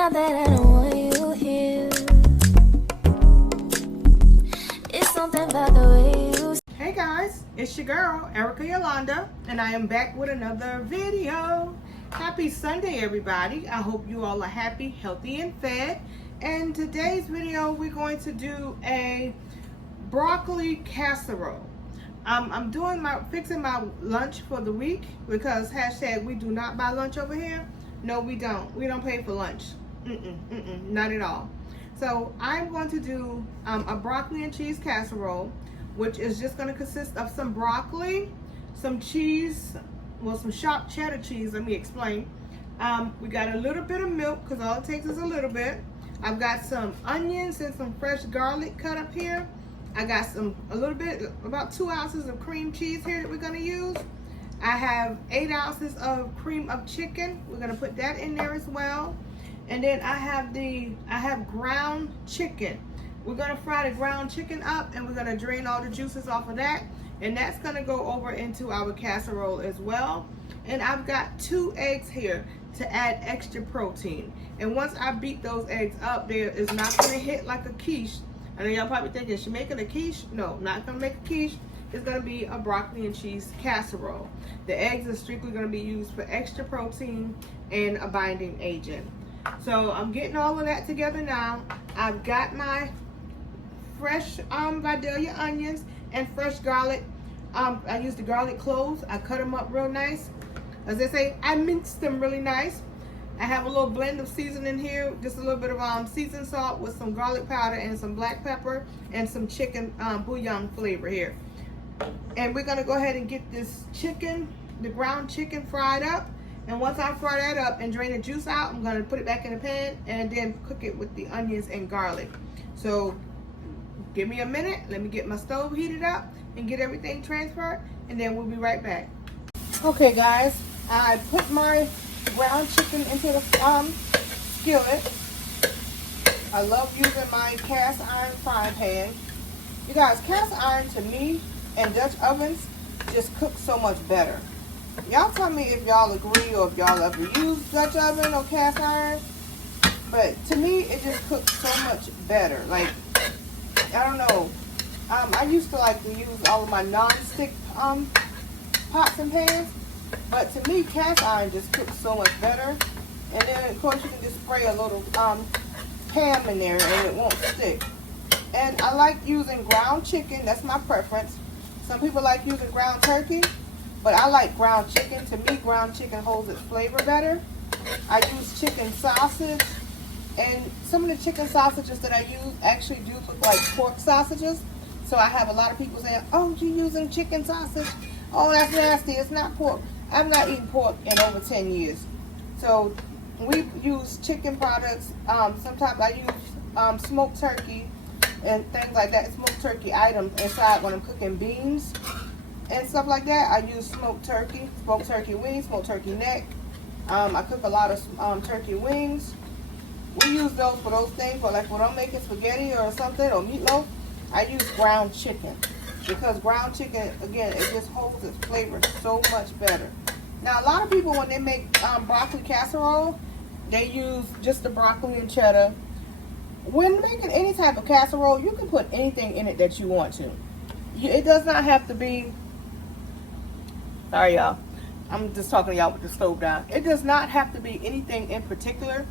not that I don't want you here. It's something about the way you. Hey guys, it's your girl Erica Yolanda, and I am back with another video. Happy Sunday, everybody. I hope you all are happy, healthy, and fed. And today's video, we're going to do a broccoli casserole. I'm fixing my lunch for the week because hashtag we do not buy lunch over here. No, we don't. We don't pay for lunch. Not at all. So I'm going to do a broccoli and cheese casserole, which is just going to consist of some broccoli, some cheese, well, some sharp cheddar cheese. Let me explain. We got a little bit of milk because all it takes is a little bit. I've got some onions and some fresh garlic cut up here. I got about 2 ounces of cream cheese here that we're going to use. I have 8 ounces of cream of chicken. We're going to put that in there as well. And then I have ground chicken. We're going to fry the ground chicken up, and we're going to drain all the juices off of that. And that's going to go over into our casserole as well. And I've got 2 eggs here to add extra protein. And once I beat those eggs up, there is not going to hit like a quiche. I know y'all probably thinking, is she making a quiche? No, not going to make a quiche. It's going to be a broccoli and cheese casserole. The eggs are strictly going to be used for extra protein and a binding agent. So I'm getting all of that together now. I've got my fresh Vidalia onions and fresh garlic. I used the garlic cloves. I cut them up real nice. As they say, I minced them really nice. I have a little blend of seasoning here, just a little bit of seasoned salt with some garlic powder and some black pepper and some chicken bouillon flavor here. And we're gonna go ahead and get this chicken, the ground chicken, fried up. And once I fry that up and drain the juice out, I'm gonna put it back in the pan and then cook it with the onions and garlic. So give me a minute, let me get my stove heated up and get everything transferred, and then we'll be right back. Okay guys, I put my ground chicken into the skillet. I love using my cast iron frying pan. You guys, cast iron to me and Dutch ovens just cook so much better. Y'all tell me if y'all agree or if y'all ever use Dutch oven or cast iron. But to me, it just cooks so much better. Like, I don't know. I used to like to use all of my non-stick pots and pans. But to me, cast iron just cooks so much better. And then, of course, you can just spray a little Pam in there and it won't stick. And I like using ground chicken. That's my preference. Some people like using ground turkey, but I like ground chicken. To me, ground chicken holds its flavor better. I use chicken sausage, and some of the chicken sausages that I use actually do look like pork sausages. So I have a lot of people saying, oh, you're using chicken sausage? Oh, that's nasty. It's not pork. I've not eaten pork in over 10 years. So we use chicken products. Sometimes I use smoked turkey and things like that, smoked turkey items inside when I'm cooking beans and stuff like that. I use smoked turkey wings, smoked turkey neck. I cook a lot of turkey wings. We use those for those things, but like when I'm making spaghetti or something or meatloaf, I use ground chicken. Because ground chicken, again, it just holds its flavor so much better. Now, a lot of people, when they make broccoli casserole, they use just the broccoli and cheddar. When making any type of casserole, you can put anything in it that you want to. It does not have to be, sorry y'all, I'm just talking to y'all with the stove down. It does not have to be anything in particular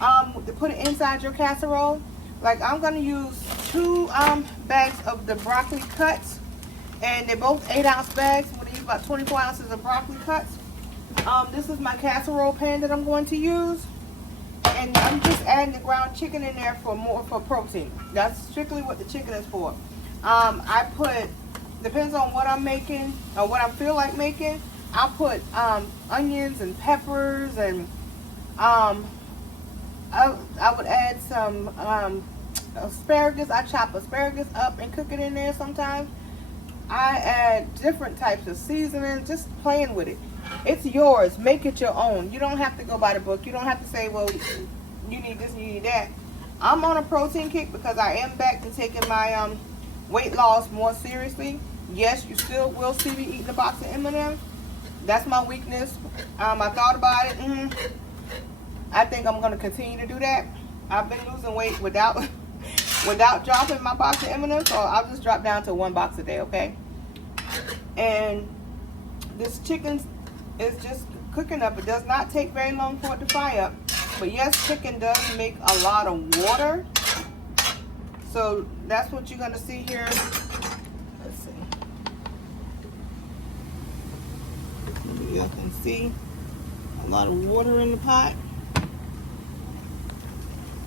to put it inside your casserole. Like, I'm going to use 2 bags of the broccoli cuts, and they're both 8-ounce bags. I'm going to use about 24 ounces of broccoli cuts. This is my casserole pan that I'm going to use, and I'm just adding the ground chicken in there for protein. That's strictly what the chicken is for. I put, depends on what I'm making or what I feel like making, I'll put onions and peppers, and I would add some asparagus. I chop asparagus up and cook it in there sometimes. I add different types of seasoning, just playing with it. It's yours. Make it your own. You don't have to go by the book. You don't have to say, well, you need this, you need that. I'm on a protein kick because I am back to taking my weight loss more seriously. Yes, you still will see me eating a box of M&M's. That's my weakness. I thought about it. I think I'm gonna continue to do that. I've been losing weight without dropping my box of M&Ms, so I'll just drop down to 1 box a day, okay? And this chicken is just cooking up. It does not take very long for it to fry up. But yes, chicken does make a lot of water. So that's what you're gonna see here. Let's see. You all can see a lot of water in the pot.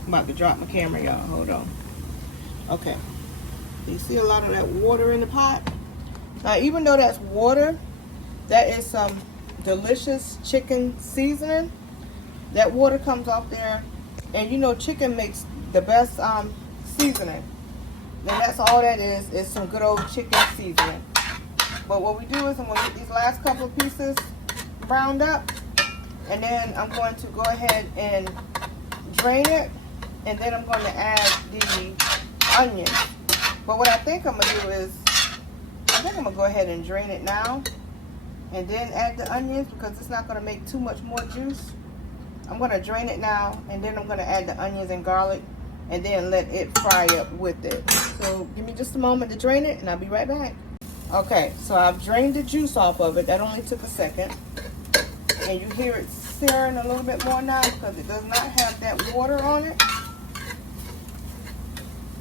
I'm about to drop my camera, y'all. Hold on. Okay. You see a lot of that water in the pot? Now, even though that's water, that is some delicious chicken seasoning. That water comes off there, and you know chicken makes the best seasoning. And that's all that is some good old chicken seasoning. But what we do is I'm going to get these last couple of pieces browned up, and then I'm going to go ahead and drain it, and then I'm going to add the onions. But what I think I'm going to do is, I think I'm going to go ahead and drain it now, and then add the onions, because it's not going to make too much more juice. I'm going to drain it now, and then I'm going to add the onions and garlic, and then let it fry up with it. So give me just a moment to drain it, and I'll be right back. Okay, so I've drained the juice off of it. That only took a second. And you hear it searing a little bit more now because it does not have that water on it.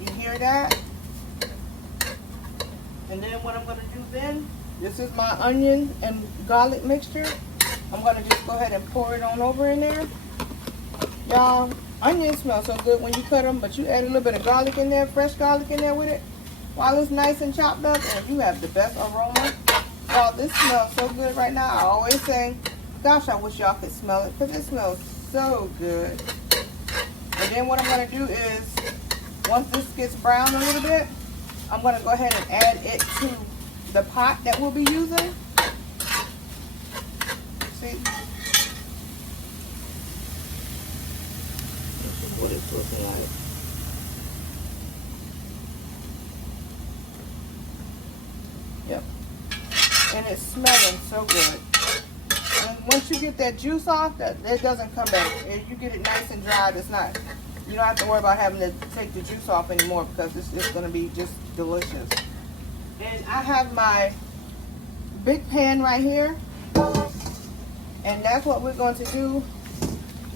You hear that? And then what I'm going to do then, this is my onion and garlic mixture. I'm going to just go ahead and pour it on over in there. Y'all, onions smell so good when you cut them, but you add a little bit of garlic in there, fresh garlic in there with it, while it's nice and chopped up, and you have the best aroma. Y'all, this smells so good right now. I always say, gosh, I wish y'all could smell it, because it smells so good. And then what I'm going to do is, once this gets brown a little bit, I'm going to go ahead and add it to the pot that we'll be using. See? This is what it's looking like. Yep. And it's smelling so good. And once you get that juice off, that it doesn't come back. If you get it nice and dried, it's not, you don't have to worry about having to take the juice off anymore, because it's going to be just delicious. And I have my big pan right here. And that's what we're going to do,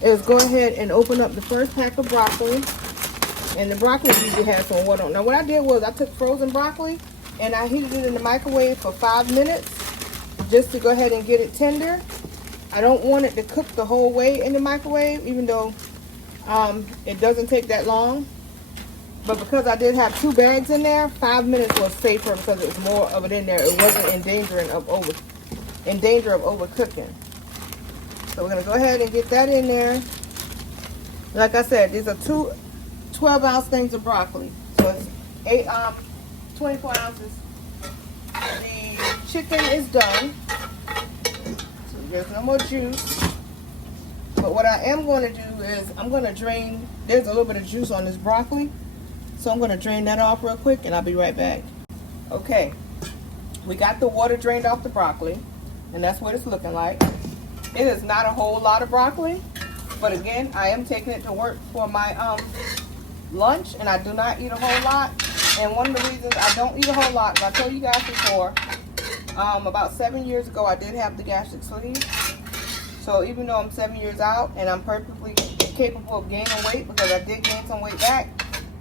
is go ahead and open up the first pack of broccoli. And the broccoli usually has some water on it. Now what I did was I took frozen broccoli and I heated it in the microwave for 5 minutes just to go ahead and get it tender. I don't want it to cook the whole way in the microwave, even though it doesn't take that long. But because I did have 2 bags in there, 5 minutes was safer because it was more of it in there. It wasn't in danger of overcooking. So we're going to go ahead and get that in there. Like I said, these are 2 12-ounce things of broccoli. So it's 24 ounces. The chicken is done. So there's no more juice. But what I am going to do is I'm going to drain, there's a little bit of juice on this broccoli. So I'm going to drain that off real quick and I'll be right back. Okay, we got the water drained off the broccoli, and that's what it's looking like. It is not a whole lot of broccoli, but again, I am taking it to work for my lunch, and I do not eat a whole lot. And one of the reasons I don't eat a whole lot, and I told you guys before, about 7 years ago I did have the gastric sleeve. So even though I'm 7 years out and I'm perfectly capable of gaining weight, because I did gain some weight back,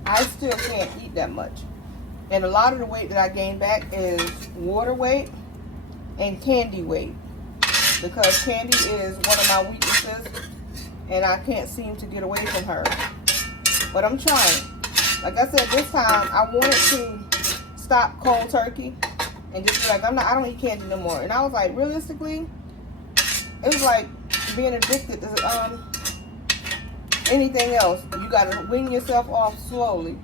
I still can't eat that much. And a lot of the weight that I gained back is water weight and candy weight, because candy is one of my weaknesses and I can't seem to get away from her. But I'm trying. Like I said, this time I wanted to stop cold turkey and just be like, I don't eat candy no more. And I was like, realistically, it was like being addicted to anything else. You gotta wean yourself off slowly.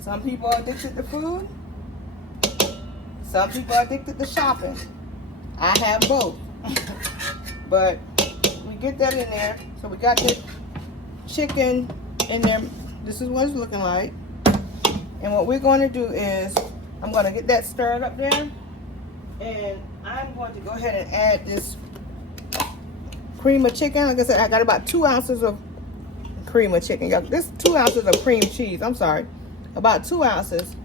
Some people are addicted to food. Some people are addicted to shopping. I have both. But we get that in there. So we got the chicken in there. This is what it's looking like. And what we're going to do is, I'm going to get that stirred up there. And I'm going to go ahead and add this cream of chicken. Like I said, I got about 2 ounces of cream of chicken. This is 2 ounces of cream cheese. I'm sorry, about 2 ounces.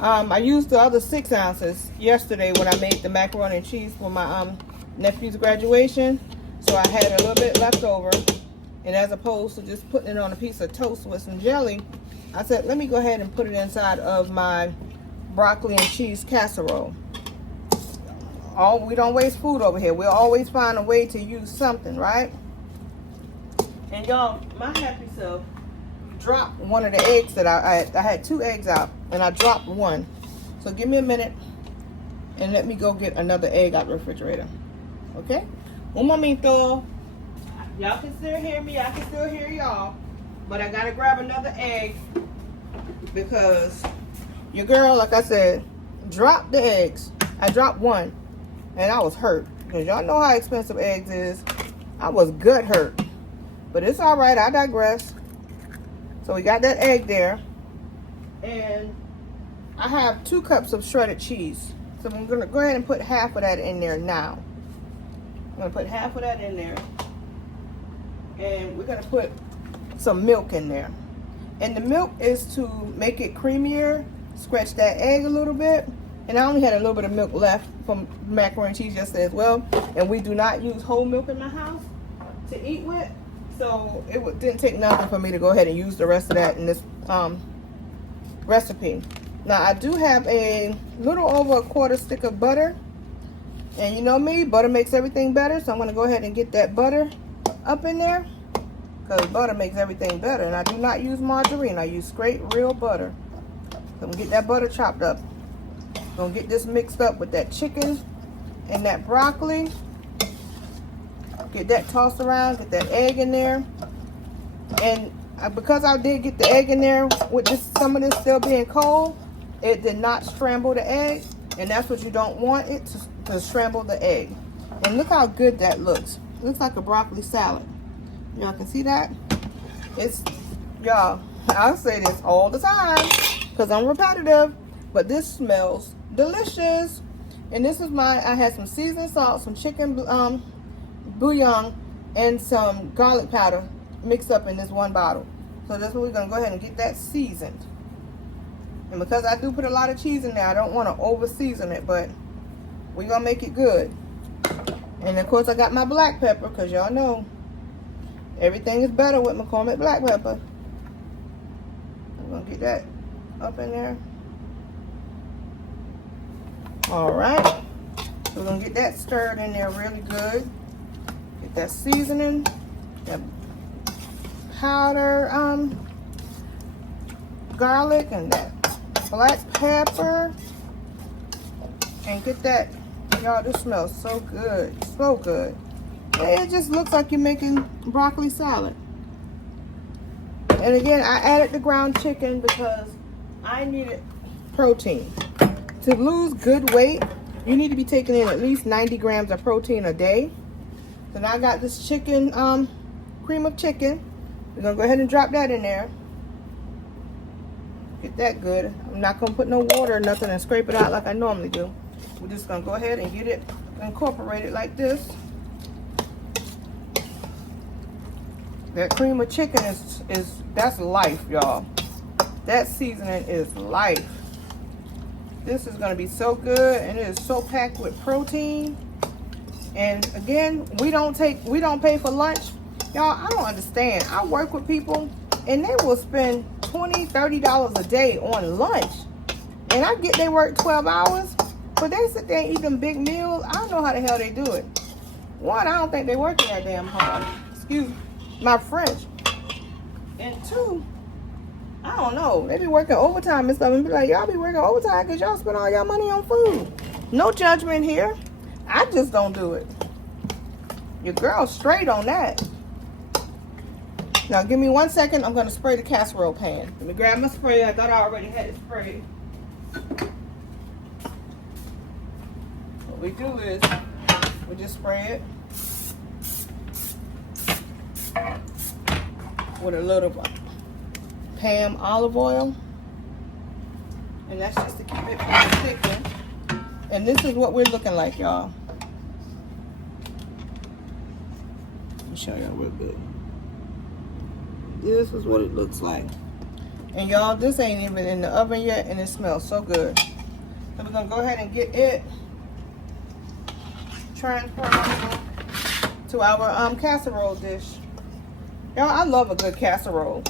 I used the other 6 ounces yesterday when I made the macaroni and cheese for my nephew's graduation. So I had a little bit left over. And as opposed to just putting it on a piece of toast with some jelly, I said, let me go ahead and put it inside of my broccoli and cheese casserole. We don't waste food over here. We'll always find a way to use something, right? And y'all, my happy self dropped one of the eggs that I had 2 eggs out, and I dropped one. So give me a minute and let me go get another egg out of the refrigerator. Okay? Un momento. Y'all can still hear me. I can still hear y'all. But I gotta grab another egg because your girl, like I said, dropped the eggs. I dropped one and I was hurt because y'all know how expensive eggs is. I was gut hurt. But it's all right. I digress. So we got that egg there. And I have 2 cups of shredded cheese. So I'm going to go ahead and put half of that in there now. I'm going to put half of that in there. And we're going to put some milk in there. And the milk is to make it creamier, scratch that egg a little bit. And I only had a little bit of milk left from macaroni and cheese yesterday as well. And we do not use whole milk in my house to eat with. So it didn't take nothing for me to go ahead and use the rest of that in this recipe. Now I do have a little over a 1/4 stick of butter. And you know me, butter makes everything better. So I'm going to go ahead and get that butter up in there, because butter makes everything better. And I do not use margarine. I use straight real butter. So I'm going to get that butter chopped up. I'm going to get this mixed up with that chicken and that broccoli. Get that tossed around. Get that egg in there. And because I did get the egg in there with some of this still being cold, it did not scramble the egg. And that's what you don't want it to scramble the egg. And look how good that looks. It looks like a broccoli salad. Y'all can see that? Y'all, I'll say this all the time because I'm repetitive, but this smells delicious. And this is I had some seasoned salt, some chicken bouillon, and some garlic powder mixed up in this one bottle. So that's what we're going to go ahead and get that seasoned. And because I do put a lot of cheese in there, I don't want to over season it, but we're going to make it good. And of course I got my black pepper, because y'all know everything is better with McCormick black pepper. I'm going to get that up in there. Alright. So we're going to get that stirred in there really good. Get that seasoning. That powder garlic and that black pepper. And get that. Y'all, this smells so good. So good. It just looks like you're making broccoli salad. And again, I added the ground chicken because I needed protein. To lose good weight, you need to be taking in at least 90 grams of protein a day. So now I got this chicken, cream of chicken. We're going to go ahead and drop that in there. Get that good. I'm not going to put no water or nothing and scrape it out like I normally do. We're just going to go ahead and get it incorporated like this. That cream of chicken that's life, y'all. That seasoning is life. This is going to be so good, and it is so packed with protein. And again, we don't pay for lunch. Y'all, I don't understand. I work with people and they will spend $20, $30 a day on lunch. And I get they work 12 hours, but they sit there and eat them big meals. I don't know how the hell they do it. One, I don't think they work that damn hard. Excuse my French. And two, I don't know. They be working overtime and stuff and be like, y'all be working overtime because y'all spend all your money on food. No judgment here. I just don't do it. Your girl's straight on that. Now give me 1 second. I'm going to spray the casserole pan. Let me grab my spray. I thought I already had it sprayed. What we do is we just spray it with a little Pam olive oil. And that's just to keep it from sticking. And this is what we're looking like, y'all. Let me show y'all real good. This is what it looks like. And y'all, this ain't even in the oven yet, and it smells so good. So we're gonna go ahead and get it transferred to our casserole dish. Y'all, I love a good casserole.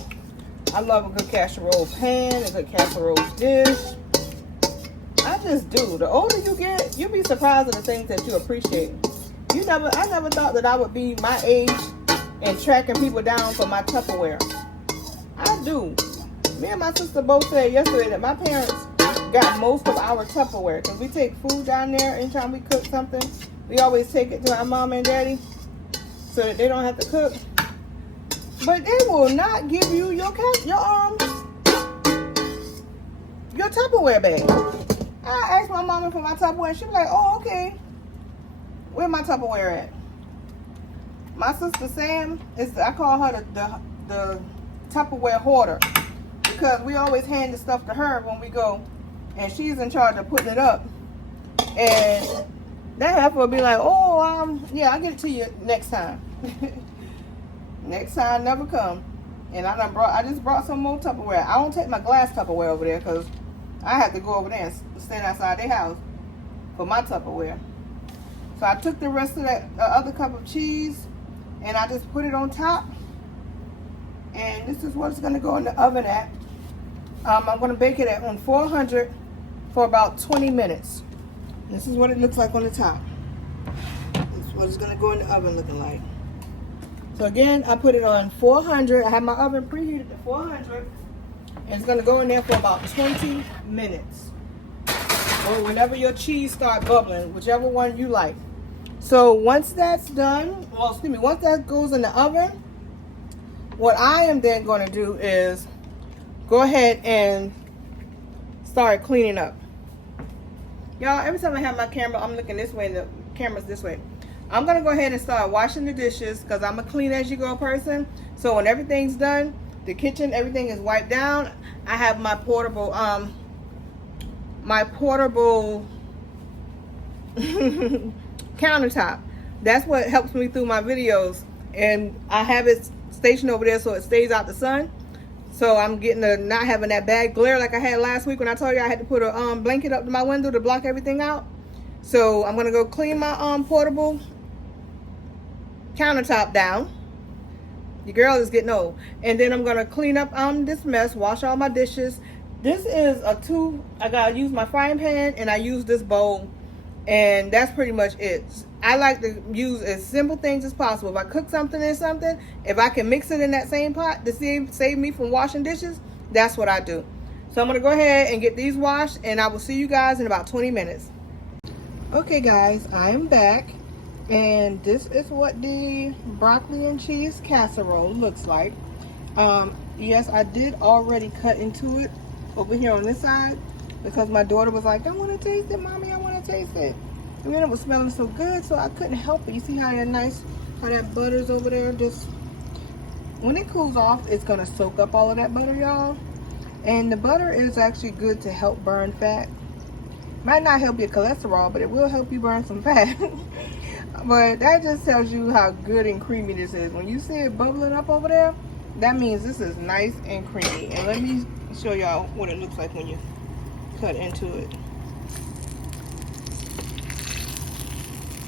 I love a good casserole pan, a good casserole dish. I just do. The older you get, you'll be surprised at the things that you appreciate. I never thought that I would be my age and tracking people down for my Tupperware. I do. Me and my sister both said yesterday that my parents got most of our Tupperware, because we take food down there anytime we cook something. We always take it to our mom and daddy so that they don't have to cook. But they will not give you your Tupperware bag. I asked my mama for my Tupperware. She was like, "Oh, okay. Where my Tupperware at?" My sister Sam I call her the Tupperware hoarder, because we always hand the stuff to her when we go, and she's in charge of putting it up. And that heifer will be like, "Oh, yeah, I'll get it to you next time." Next time never come. And I just brought some more Tupperware. I don't take my glass Tupperware over there, because I have to go over there and stand outside their house for my Tupperware. So I took the rest of that other cup of cheese, and I just put it on top. And this is what it's going to go in the oven at. I'm going to bake it on 400 for about 20 minutes. This is what it looks like on the top. This is what it's going to go in the oven looking like. So again, I put it on 400. I have my oven preheated to 400. And it's going to go in there for about 20 minutes. Or whenever your cheese starts bubbling, whichever one you like. So once that's done, once that goes in the oven, what I am then going to do is go ahead and start cleaning up. Y'all, every time I have my camera, I'm looking this way and the camera's this way. I'm going to go ahead and start washing the dishes, because I'm a clean as you go person. So when everything's done, the kitchen, everything is wiped down. I have my portable countertop. That's what helps me through my videos, and I have it stationed over there so it stays out the sun. So I'm getting not having that bad glare like I had last week when I told you I had to put a blanket up to my window to block everything out. So I'm gonna go clean my portable countertop down. Your girl is getting old. And then I'm gonna clean up this mess, wash all my dishes. This is I gotta use my frying pan, and I use this bowl, and that's pretty much it. I like to use as simple things as possible. If I cook something in something, if I can mix it in that same pot to save me from washing dishes, that's what I do. So I'm gonna go ahead and get these washed, and I will see you guys in about 20 minutes. Okay guys, I am back, and this is what the broccoli and cheese casserole looks like. Yes, I did already cut into it over here on this side, because my daughter was like, "I want to taste it, mommy, I want to taste it." And then it was smelling so good, so I couldn't help it. You see how that butter's over there? Just when it cools off, it's gonna soak up all of that butter, y'all. And the butter is actually good to help burn fat. Might not help your cholesterol, but it will help you burn some fat. But that just tells you how good and creamy this is. When you see it bubbling up over there, that means this is nice and creamy. And let me show y'all what it looks like when you cut into it.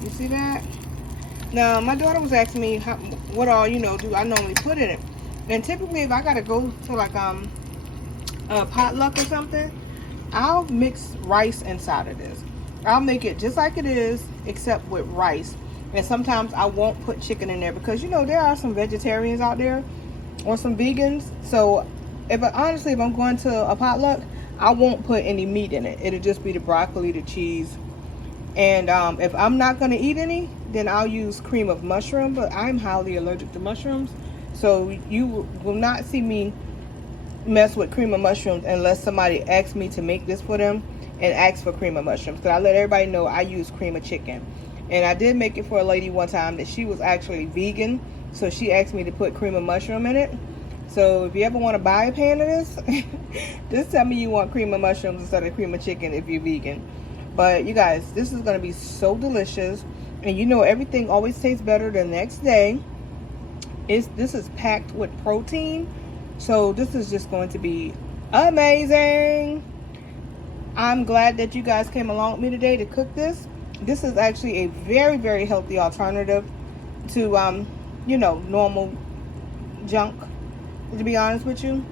You see that? Now, my daughter was asking me what all, do I normally put in it. And typically, if I gotta go to like a potluck or something, I'll mix rice inside of this. I'll make it just like it is, except with rice. And sometimes I won't put chicken in there, because there are some vegetarians out there or some vegans. So honestly, if I'm going to a potluck, I won't put any meat in it. It'll just be the broccoli, the cheese. And if I'm not going to eat any, then I'll use cream of mushroom. But I'm highly allergic to mushrooms, so you will not see me mess with cream of mushrooms unless somebody asks me to make this for them and ask for cream of mushrooms. Because I let everybody know I use cream of chicken. And I did make it for a lady one time that she was actually vegan, so she asked me to put cream of mushroom in it. So if you ever want to buy a pan of this, just tell me you want cream of mushrooms instead of cream of chicken if you're vegan. But you guys, this is going to be so delicious. And everything always tastes better the next day. This is packed with protein, so this is just going to be amazing. I'm glad that you guys came along with me today to cook this. This is actually a very, very healthy alternative to you know, normal junk, to be honest with you.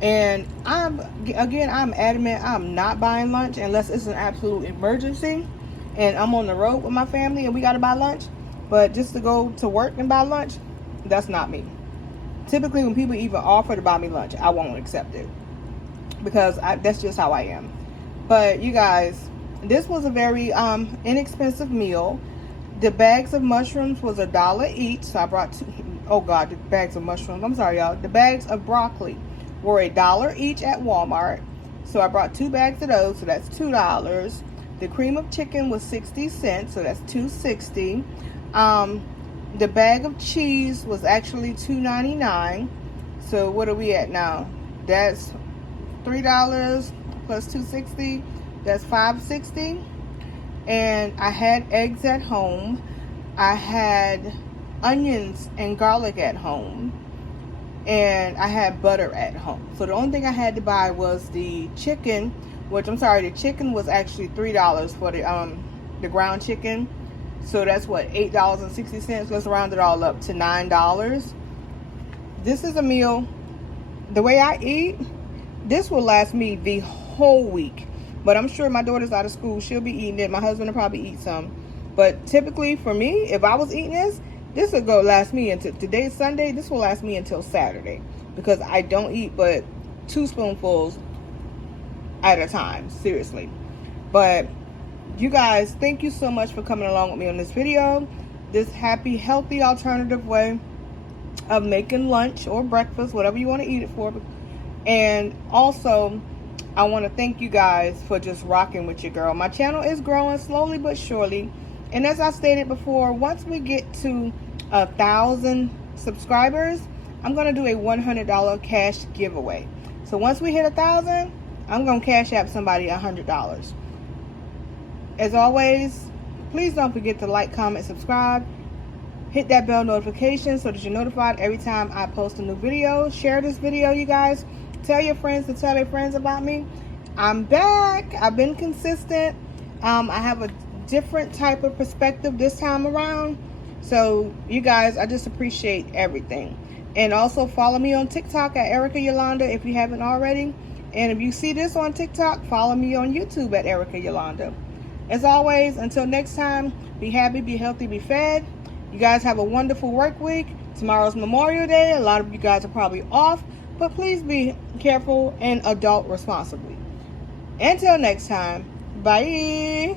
And I'm adamant I'm not buying lunch unless it's an absolute emergency and I'm on the road with my family and we gotta buy lunch. But just to go to work and buy lunch, that's not me. Typically when people even offer to buy me lunch, I won't accept it because that's just how I am. But you guys, this was a very inexpensive meal. The bags of mushrooms was $1 each, so I brought two. Oh God, the bags of mushrooms. I'm sorry, y'all. The bags of broccoli were $1 each at Walmart, so I brought 2 bags of those, so that's $2. The cream of chicken was 60 cents, so that's $2.60. The bag of cheese was actually $2.99. So what are we at now? That's $3 plus $2.60. That's $5.60. And I had eggs at home. I had onions and garlic at home. And I had butter at home. So the only thing I had to buy was the chicken, which I'm sorry, the chicken was actually $3 for the ground chicken. So that's what, $8.60. Let's round it all up to $9. This is a meal. The way I eat, this will last me the whole week. But I'm sure my daughter's out of school. She'll be eating it. My husband will probably eat some. But typically for me, if I was eating this will go last me until, today's Sunday, this will last me until Saturday. Because I don't eat but 2 spoonfuls at a time. Seriously. But you guys, thank you so much for coming along with me on this video. This happy, healthy, alternative way of making lunch or breakfast, whatever you want to eat it for. And also, I want to thank you guys for just rocking with your girl. My channel is growing slowly but surely. And as I stated before, once we get to 1,000 subscribers, I'm going to do a $100 cash giveaway. So once we hit 1,000, I'm going to cash app somebody $100. As always, please don't forget to like, comment, subscribe. Hit that bell notification so that you're notified every time I post a new video. Share this video, you guys. Tell your friends to tell their friends about me. I'm back. I've been consistent. I have a different type of perspective this time around. So, you guys, I just appreciate everything. And also follow me on TikTok at Erica Yolanda if you haven't already. And if you see this on TikTok, follow me on YouTube at Erica Yolanda. As always, until next time, be happy, be healthy, be fed. You guys have a wonderful work week. Tomorrow's Memorial Day. A lot of you guys are probably off, but please be careful and adult responsibly. Until next time, bye.